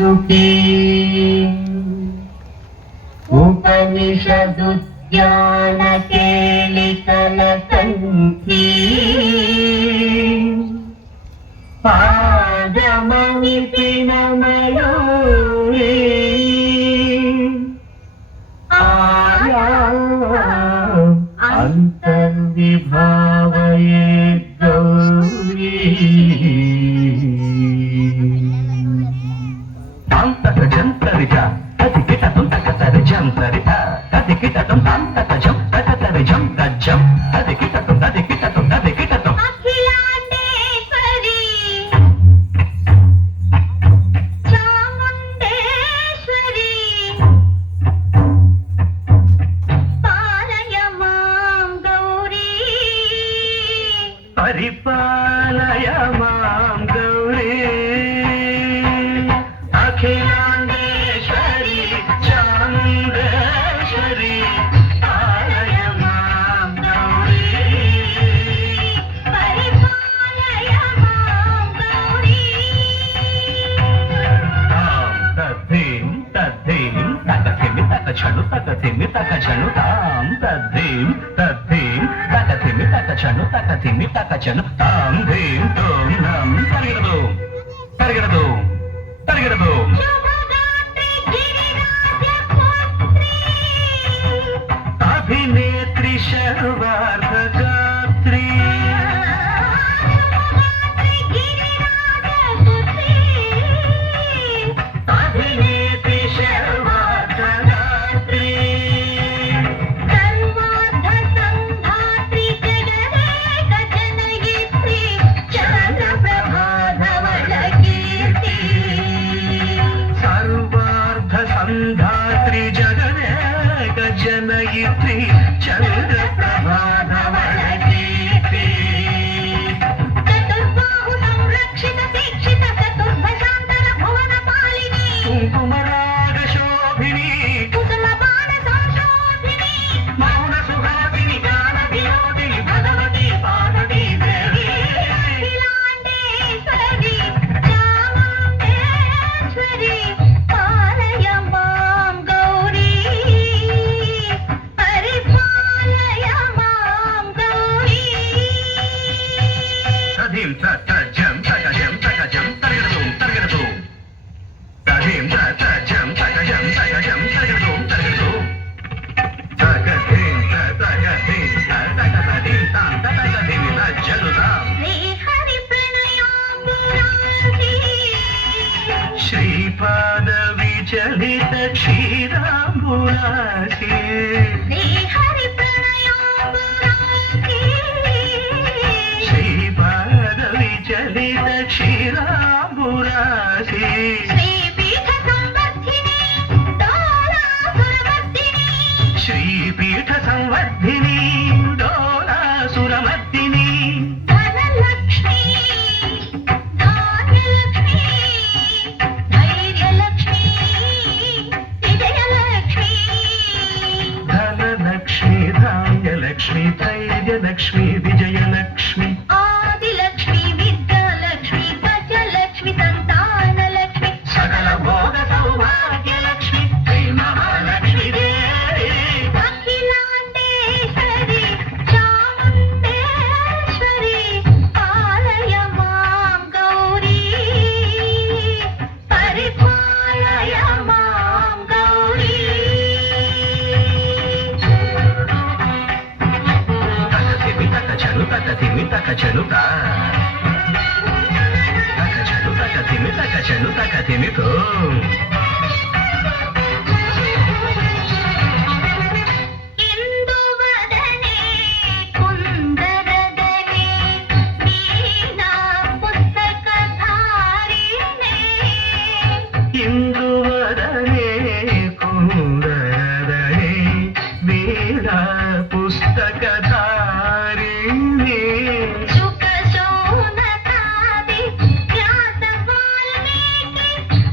सुखी उपनिषदुद्यान केलिकलकंठी पादमविपिन मयूरी आया अंतर्विभावये गौरी जंतरिजा अतिकिटतुं तकतरि जंतरिता अतिकिटतुं तंतकजं तकतरि जं तज्जं अतिकिटतुं अतिकिटतुं अतिकिटतुं अखिलांडेश्वरी चामुंडेश्वरी पालय मां गौरी परिपालय मां गौरी अखिलांडेश्वरी चामुंडेश्वरी पालय मां गौरी परिपालय मां गौरी तद्धीं तद्धीं तकथिमि तकछनु तकथिमि तकछनु तां तद्धीं तद्धीं तकथिमि तकछनु तकथिमि तकछनु तां धीं तों नं तरिगडदो तरिगडदो तरिगडदो शुभगात्री गिरिराजपुत्री अभिनेत्री सर्वार्थगात्री अभिनेत्री सर्वार्थगात्री सर्वार्थ संधात्री जगदेक जनयित्री चंद्रप्रभा धवल कीर्ति चतुर्बाहु संरक्षित दीक्षित चतुर्भुजांतर भुवन पालिनी कुंकुमराग शोभिनी कुसुम बाण संशोभिनी मौन सुहासिनी गान विनोदिनी भगवती पार्वती देवी अखिलांडेश्वरी चामुंडेश्वरी पालय मां गौरी परिपालय मां गौरी तधीं तजं तकजं तकजं तरिगडदुं तरिगडदुं तधीं तजं तकजं तकजं तरिगडदुं तरिगडदुं तकधीं तकधीं तकधीं तां तकधीं तज्जनुतां श्री हरि प्रणयाम्बुरासी श्रीपाद विचलित क्षीराम्बुरासी श्री हरि प्रणयाम्बुरासी श्रीपाद विचलित क्षीराम्बुरासी श्रीपीठ संवर्धिनी डोलासुरमर्दिनी श्रीपीठ संवर्धिनी डोलासुरमर्दिनी धनलक्ष्मी धान्यलक्ष्मी धैर्यलक्ष्मी विजयलक्ष्मी धनलक्ष्मी धान्यलक्ष्मी धैर्यलक्ष्मी विजयलक्ष्मी आदिलक्ष्मी विद्यालक्ष्मी गजलक्ष्मी संतानलक्ष्मी सकल भोग सौभाग्यलक्ष्मी श्री महालक्ष्मी देवी अखिलांडेश्वरी चामुंडेश्वरी पालय मां गौरी परिपालय मां गौरी तकथिमि तकछनु तकथिमि तकछनु ता तकछनु तकथिमि तकछनु तकथिमि तों इंदुवदने कुंदरदने वीणा पुस्तकधारिणे इंदुवदने कुंदरदने वीणा पुस्तकधारिणी सुख शौनकादि व्यास वाल्मीकि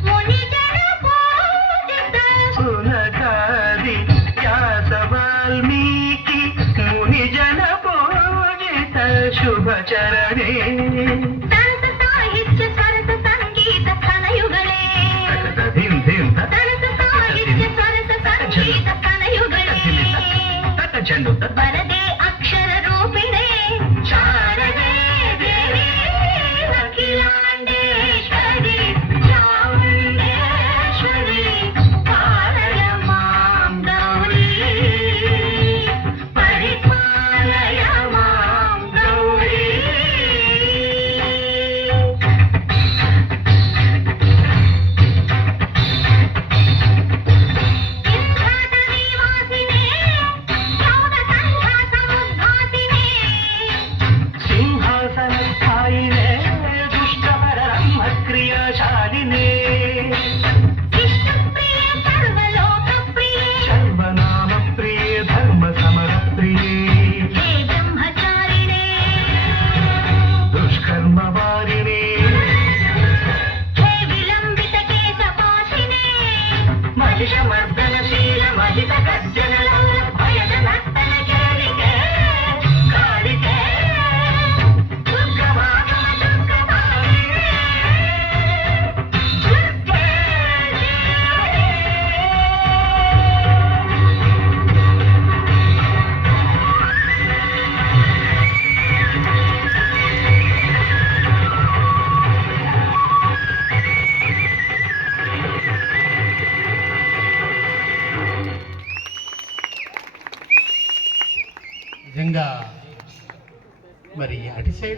मुनिजन पूजित सुनकादि व्यास वाल्मीकि मुनिजन पूजित शुभ चरणे सरस साहित्य सरस संगीत खनयुगळे చెన్నుత వరదే అక్షర రూపిణే శారదే దేవి అఖిలాండేశ్వరి చాముండేశ్వరి పాలయ మాం గౌరీ పరిపాలయ మాం గౌరీ సింహాసనస్థాయినే దుష్టపర బ్రహ్మ క్రియాశాలినే సర్వనామ ప్రియే ధర్మ సమర ప్రియే దుష్కర్మ వారిణే మహిషమర్దనశీల మహిత గర్జన భయద నర్తన కేళికే కాళికే దుర్గమాత దుర్గమాలినే దుర్గే నిజంగా మరి అటు సైడ్